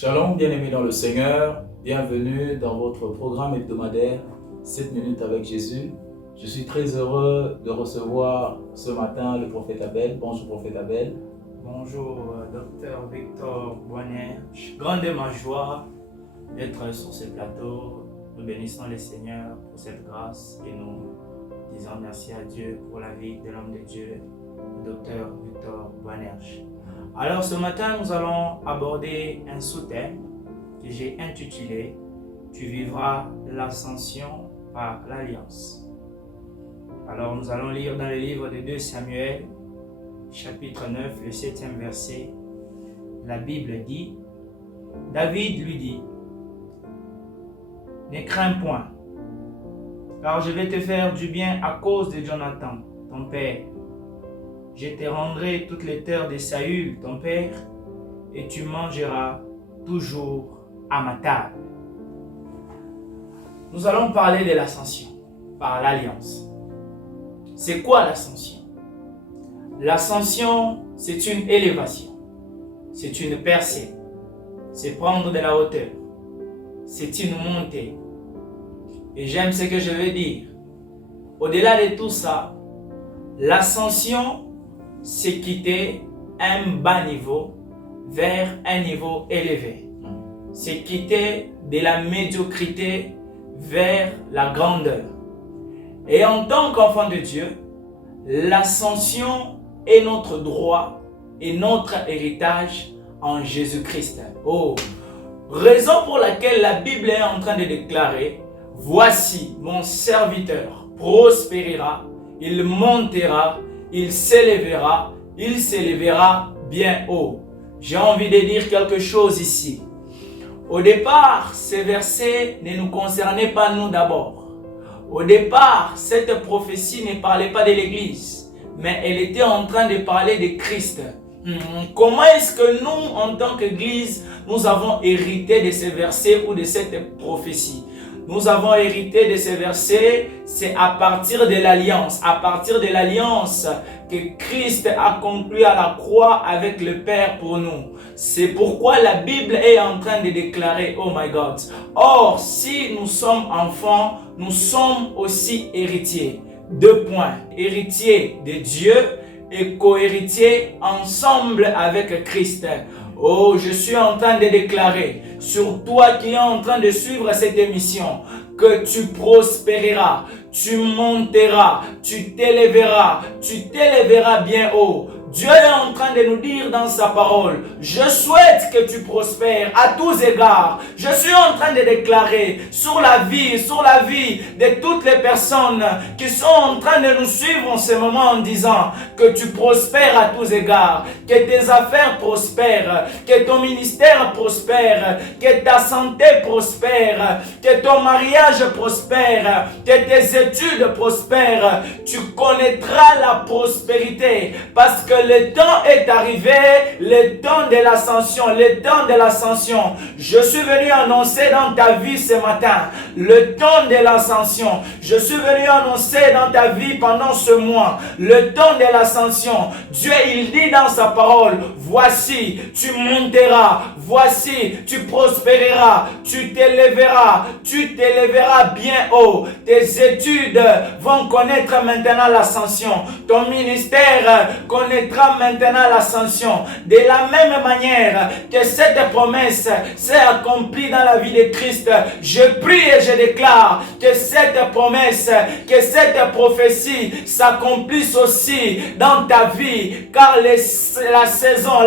Shalom, bien-aimés dans le Seigneur, bienvenue dans votre programme hebdomadaire 7 minutes avec Jésus. Je suis très heureux de recevoir ce matin le prophète Abel. Bonjour prophète Abel. Bonjour docteur Victor Bonner. Grandement joie d'être sur ce plateau. Nous bénissons le Seigneur pour cette grâce et nous disons merci à Dieu pour la vie de l'homme de Dieu, le docteur Victor Bonner. Alors ce matin, nous allons aborder un sous-thème que j'ai intitulé « Tu vivras l'ascension par l'alliance ». Alors nous allons lire dans le livre de 2 Samuel, chapitre 9, le 7e verset. La Bible dit, David lui dit, « Ne crains point, car je vais te faire du bien à cause de Jonathan, ton père. Je te rendrai toutes les terres de Saül, ton père, et tu mangeras toujours à ma table. » Nous allons parler de l'ascension par l'alliance. C'est quoi l'ascension? L'ascension, c'est une élévation, c'est une percée, c'est prendre de la hauteur, c'est une montée. Et j'aime ce que je veux dire. Au-delà de tout ça, l'ascension, c'est quitter un bas niveau vers un niveau élevé. C'est quitter de la médiocrité vers la grandeur. Et en tant qu'enfant de Dieu, l'ascension est notre droit et notre héritage en Jésus-Christ. Oh, raison pour laquelle la Bible est en train de déclarer, « Voici mon serviteur prospérera, il montera, il s'élèvera bien haut. » J'ai envie de dire quelque chose ici. Au départ, ces versets ne nous concernaient pas nous d'abord. Au départ, cette prophétie ne parlait pas de l'Église, mais elle était en train de parler de Christ. Comment est-ce que nous, en tant qu'Église, nous avons hérité de ces versets ou de cette prophétie? Nous avons hérité de ces versets, c'est à partir de l'alliance que Christ a conclu à la croix avec le Père pour nous. C'est pourquoi la Bible est en train de déclarer, oh my God, or si nous sommes enfants, nous sommes aussi héritiers. 2 points, héritiers de Dieu et co-héritiers ensemble avec Christ. Oh, je suis en train de déclarer sur toi qui es en train de suivre cette émission que tu prospéreras, tu monteras, tu t'élèveras bien haut. Dieu est en train de nous dire dans sa parole, je souhaite que tu prospères à tous égards. Je suis en train de déclarer sur la vie de toutes les personnes qui sont en train de nous suivre en ce moment en disant que tu prospères à tous égards, que tes affaires prospèrent, que ton ministère prospère, que ta santé prospère, que ton mariage prospère, que tes études prospèrent. Tu connaîtras la prospérité parce que le temps est arrivé, le temps de l'ascension. Je suis venu annoncer dans ta vie ce matin, le temps de l'ascension. Je suis venu annoncer dans ta vie pendant ce mois, le temps de l'ascension. Dieu, il dit dans sa parole, voici, tu monteras, voici, tu prospéreras, tu t'élèveras bien haut. Tes études vont connaître maintenant l'ascension. Ton ministère connaîtra maintenant l'ascension. De la même manière que cette promesse s'est accomplie dans la vie de Christ, je prie et je déclare que cette promesse, que cette prophétie s'accomplisse aussi dans ta vie, car la saison et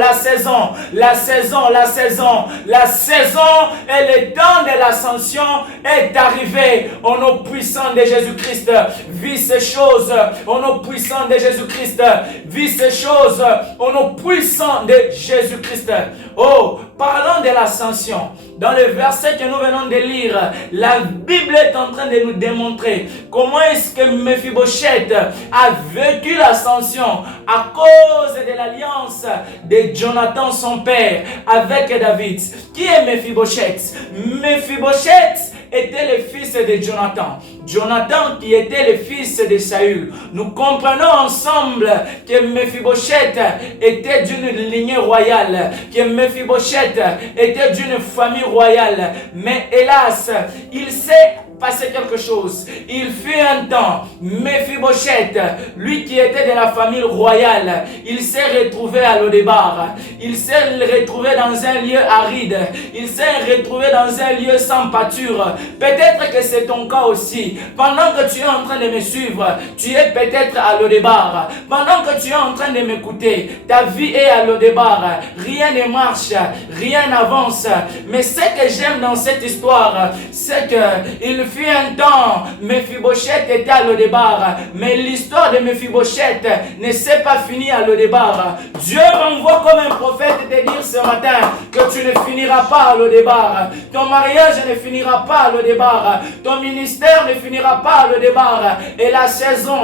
le temps de l'ascension est arrivé. Au nom puissant de Jésus-Christ, vis ces choses. Au nom puissant de Jésus-Christ, vis ces choses au nom puissant de Jésus-Christ. Oh, parlons de l'ascension. Dans le verset que nous venons de lire, la Bible est en train de nous démontrer comment est-ce que Mephibosheth a vécu l'ascension à cause de l'alliance de Jonathan, son père, avec David. Qui est Mephibosheth? Mephibosheth était le fils de Jonathan. Jonathan qui était le fils de Saül. Nous comprenons ensemble que Mephibosheth était d'une lignée royale, que Mephibosheth était d'une famille royale. Mais hélas, il s'est passé quelque chose. Il fut un temps, Mephibosheth, lui qui était de la famille royale, il s'est retrouvé à Lodébar. Il s'est retrouvé dans un lieu aride. Il s'est retrouvé dans un lieu sans pâture. Peut-être que c'est ton cas aussi. Pendant que tu es en train de me suivre, tu es peut-être à Lodébar. Pendant que tu es en train de m'écouter, ta vie est à Lodébar. Rien ne marche, rien n'avance. Mais ce que j'aime dans cette histoire, c'est qu'il fut un temps, Mephibosheth était à Lodébar, mais l'histoire de Mephibosheth ne s'est pas finie à Lodébar. Dieu m'envoie comme un prophète te dire ce matin que tu ne finiras pas à Lodébar. Ton mariage ne finira pas à Lodébar. Ton ministère ne finira pas à Lodébar. Et la saison,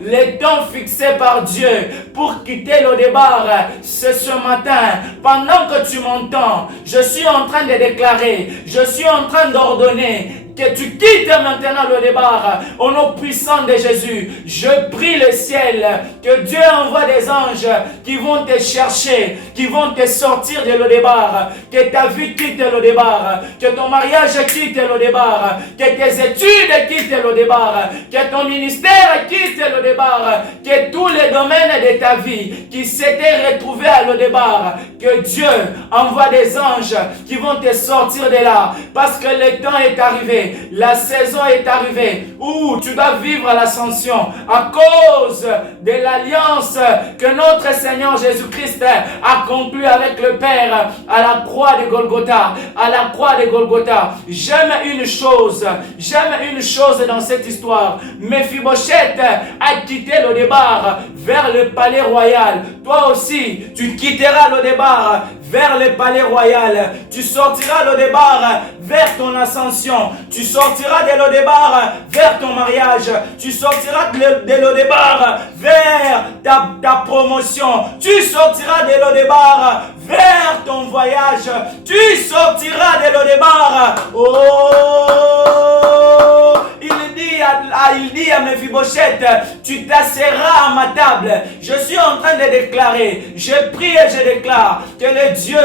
les temps fixés par Dieu pour quitter Lodébar, c'est ce matin. Pendant que tu m'entends, je suis en train de déclarer, je suis en train d'ordonner que tu quittes maintenant Lodébar au nom puissant de Jésus. Je prie le ciel que Dieu envoie des anges qui vont te chercher, qui vont te sortir de Lodébar, que ta vie quitte Lodébar, que ton mariage quitte Lodébar, que tes études quittent Lodébar, que ton ministère quitte Lodébar, que tous les domaines de ta vie qui s'étaient retrouvés à Lodébar, que Dieu envoie des anges qui vont te sortir de là, parce que le temps est arrivé. La saison est arrivée où tu dois vivre l'ascension à cause de l'alliance que notre Seigneur Jésus-Christ a conclue avec le Père à la croix de Golgotha. À la croix de Golgotha. J'aime une chose dans cette histoire. Mephibosheth a quitté Lodébar vers le palais royal. Toi aussi, tu quitteras Lodébar vers le palais royal. Tu sortiras Lodébar vers ton ascension. Tu sortiras de Lodébar vers ton mariage. Tu sortiras de Lodébar vers ta promotion. Tu sortiras de Lodébar vers ton voyage. Tu sortiras de Lodébar. Il dit à Mephibosheth, tu t'asseras à ma table. Je suis en train de déclarer, je prie et je déclare que le Dieu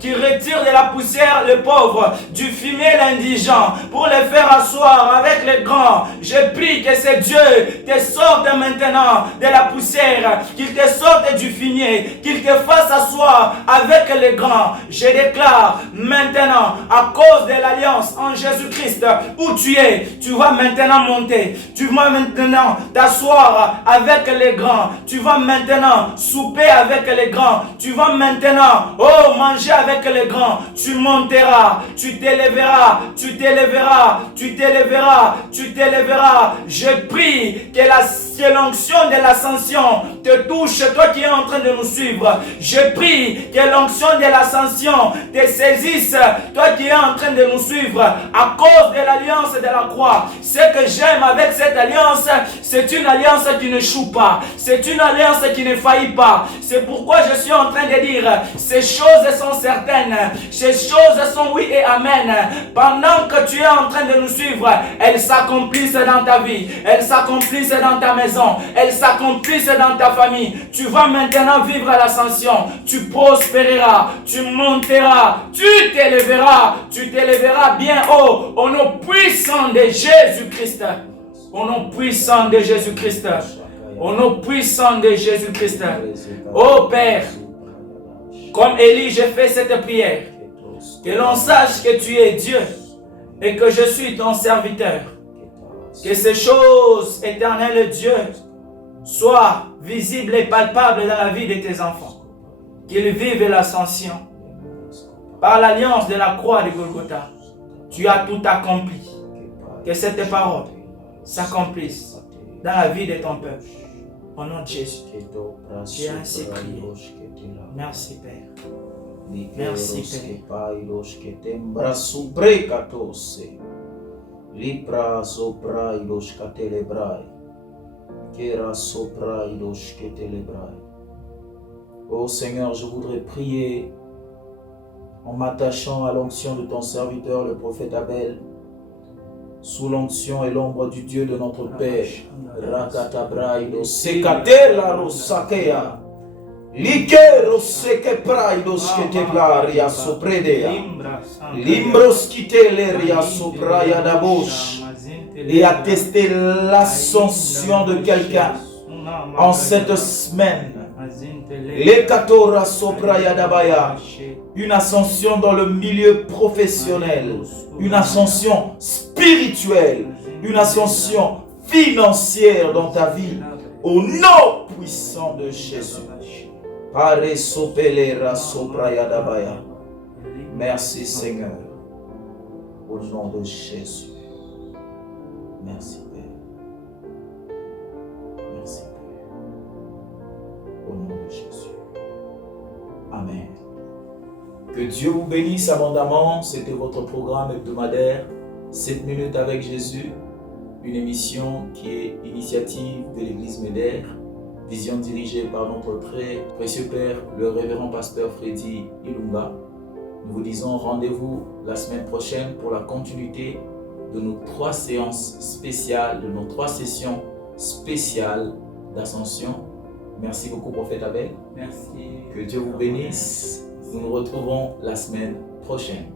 qui retire de la poussière le pauvre, du fumier l'indigent, pour le faire asseoir avec les grands, je prie que ce Dieu te sorte maintenant de la poussière, qu'il te sorte du fumier, qu'il te fasse asseoir avec les grands. Je déclare maintenant, à cause de l'alliance en Jésus-Christ, où tu es, tu vas maintenant monter. Tu vas maintenant t'asseoir avec les grands. Tu vas maintenant souper avec les grands. Tu vas maintenant, manger avec les grands. Tu monteras, tu t'élèveras, tu t'élèveras, tu t'élèveras, tu t'élèveras. Je prie que l'onction de l'ascension te touche, toi qui es en train de nous suivre. Je prie que l'onction de l'ascension te saisisse, toi qui es en train de nous suivre, à cause de l'alliance de la croix. Ce que j'aime avec cette alliance, c'est une alliance qui ne choue pas. C'est une alliance qui ne faillit pas. C'est pourquoi je suis en train de dire, ces choses sont certaines. Ces choses sont oui et amen. Pendant que tu es en train de nous suivre, elles s'accomplissent dans ta vie. Elles s'accomplissent dans ta maison. Elles s'accomplissent dans ta famille. Tu vas maintenant vivre l'ascension. Tu prospéreras. Tu monteras. Tu t'élèveras. Tu t'élèveras bien haut au nom puissant de Jésus-Christ. Au nom puissant de Jésus-Christ. Au nom puissant de Jésus-Christ. Ô Père, comme Élie, je fais cette prière. Que l'on sache que tu es Dieu et que je suis ton serviteur. Que ces choses, éternel Dieu, soient visibles et palpables dans la vie de tes enfants. Qu'ils vivent l'ascension. Par l'alliance de la croix de Golgotha, tu as tout accompli. Que cette parole s'accomplisse dans la vie de ton peuple. Au nom de Jésus. J'ai ainsi prié. Merci Père. Merci Père. Libra sopra ilos catelebrai, Kera sopra ilos catelebrai. Oh Seigneur, je voudrais prier en m'attachant à l'onction de ton serviteur, le prophète Abel, sous l'onction et l'ombre du Dieu de notre Père. Rakatabraido, sekatela rosakea, likero seke praido sketeblaria sopredea, limbros kiteleria sopraya dabosh, et attester l'ascension de quelqu'un en cette semaine. Lekatora sopraya dabaya, une ascension dans le milieu professionnel, une ascension spirituelle, une ascension financière dans ta vie, au nom puissant de Jésus. Pare sopelera sopraya dabaya. Merci Seigneur, au nom de Jésus. Merci Père. Merci Père. Au nom de Jésus. Amen. Que Dieu vous bénisse abondamment. C'était votre programme hebdomadaire 7 minutes avec Jésus. Une émission qui est initiative de l'Église Médère. Vision dirigée par notre très précieux Père, le révérend pasteur Freddy Ilunga. Nous vous disons rendez-vous la semaine prochaine pour la continuité de nos 3 séances spéciales, de nos 3 sessions spéciales d'ascension. Merci beaucoup, prophète Abel. Merci. Que Dieu vous bénisse. Nous nous retrouvons la semaine prochaine.